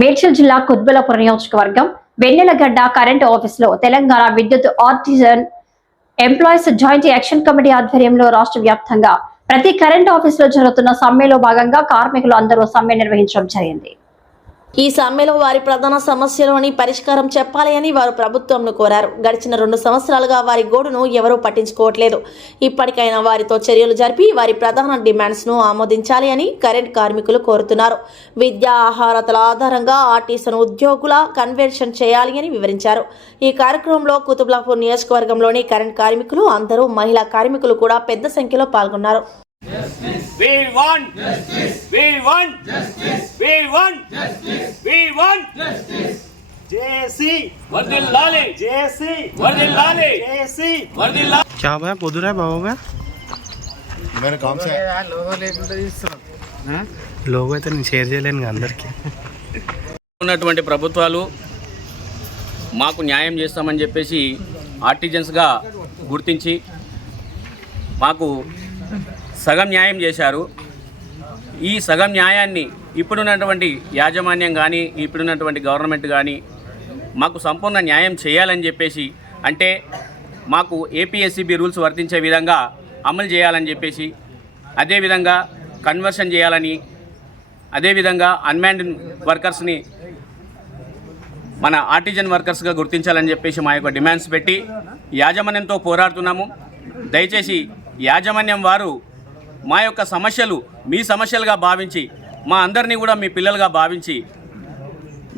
మేడ్చల్ జిల్లా కుత్బుల్లాపూర్ నియోజకవర్గం వెన్నెలగడ్డ కరెంట్ ఆఫీసులో తెలంగాణ విద్యుత్ artisan employees joint action committee ఆధ్వర్యంలో రాష్ట్ర వ్యాప్తంగా ప్రతి కరెంట్ ఆఫీసులో జరుగుతున్న సమ్మెలో భాగంగా కార్మికులు అందరూ సమ్మె నిర్వహించడం జరిగింది. ఈ సమ్మెలో వారి ప్రధాన సమస్యలోని పరిష్కారం చెప్పాలి అని వారు ప్రభుత్వంను కోరారు. గడిచిన 2 సంవత్సరాలుగా వారి గోడును ఎవరూ పట్టించుకోవట్లేదు. ఇప్పటికైనా వారితో చర్యలు జరిపి వారి ప్రధాన డిమాండ్స్ను ఆమోదించాలి అని కరెంట్ కార్మికులు కోరుతున్నారు. విద్యా ఆహారతల ఆధారంగా ఆర్టీసీను ఉద్యోగుల కన్వర్షన్ చేయాలి అని వివరించారు. ఈ కార్యక్రమంలో కుతుబ్లాపూర్ నియోజకవర్గంలోని కరెంట్ కార్మికులు అందరూ మహిళా కార్మికులు కూడా పెద్ద సంఖ్యలో పాల్గొన్నారు. We want justice. We want justice. We want justice. We want justice. JC वर्दिल्लाले JC वर्दिल्लाले JC वर्दिल्ला क्या भाई बोल रहा है बाबू का मेरे काम से लोगो అయితే నేను షేర్ చేయలేను అందరికి. ఉన్నటువంటి ప్రభుత్వాలు మాకు న్యాయం చేస్తామని చెప్పేసి ఆర్టిజన్స్గా గుర్తించి మాకు సగం న్యాయం చేశారు. ఈ సగం న్యాయాన్ని ఇప్పుడున్నటువంటి యాజమాన్యం కానీ ఇప్పుడున్నటువంటి గవర్నమెంట్ కానీ మాకు సంపూర్ణ న్యాయం చేయాలని చెప్పేసి, అంటే మాకు ఏపీఎస్సీబీ రూల్స్ వర్తించే విధంగా అమలు చేయాలని చెప్పేసి, అదేవిధంగా కన్వర్షన్ చేయాలని, అదేవిధంగా అన్మ్యాన్డ్ వర్కర్స్ని మన ఆర్టిజన్ వర్కర్స్గా గుర్తించాలని చెప్పేసి మా యొక్క డిమాండ్స్ పెట్టి యాజమాన్యంతో పోరాడుతున్నాము. దయచేసి యాజమాన్యం వారు మా యొక్క సమస్యలు మీ సమస్యలుగా భావించి, మా అందరినీ కూడా మీ పిల్లలుగా భావించి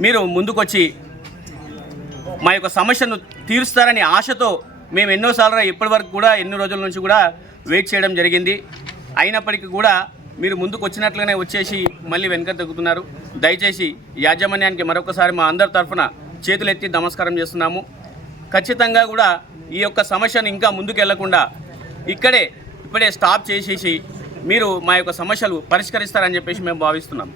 మీరు ముందుకొచ్చి మా యొక్క సమస్యను తీరుస్తారని ఆశతో మేము ఎన్నోసార్లు ఇప్పటివరకు కూడా ఎన్ని రోజుల నుంచి కూడా వెయిట్ చేయడం జరిగింది. అయినప్పటికీ కూడా మీరు ముందుకు వచ్చినట్లుగానే వచ్చేసి మళ్ళీ వెనక తగ్గుతున్నారు. దయచేసి యాజమాన్యానికి మరొకసారి మా అందరి తరఫున చేతులెత్తి నమస్కారం చేస్తున్నాము. ఖచ్చితంగా కూడా ఈ యొక్క సమస్యను ఇంకా ముందుకు వెళ్లకుండా ఇప్పుడే స్టాప్ చేసేసి మీరు మా యొక్క సమస్యలు పరిష్కరిస్తారని చెప్పేసి మేము భావిస్తున్నాం.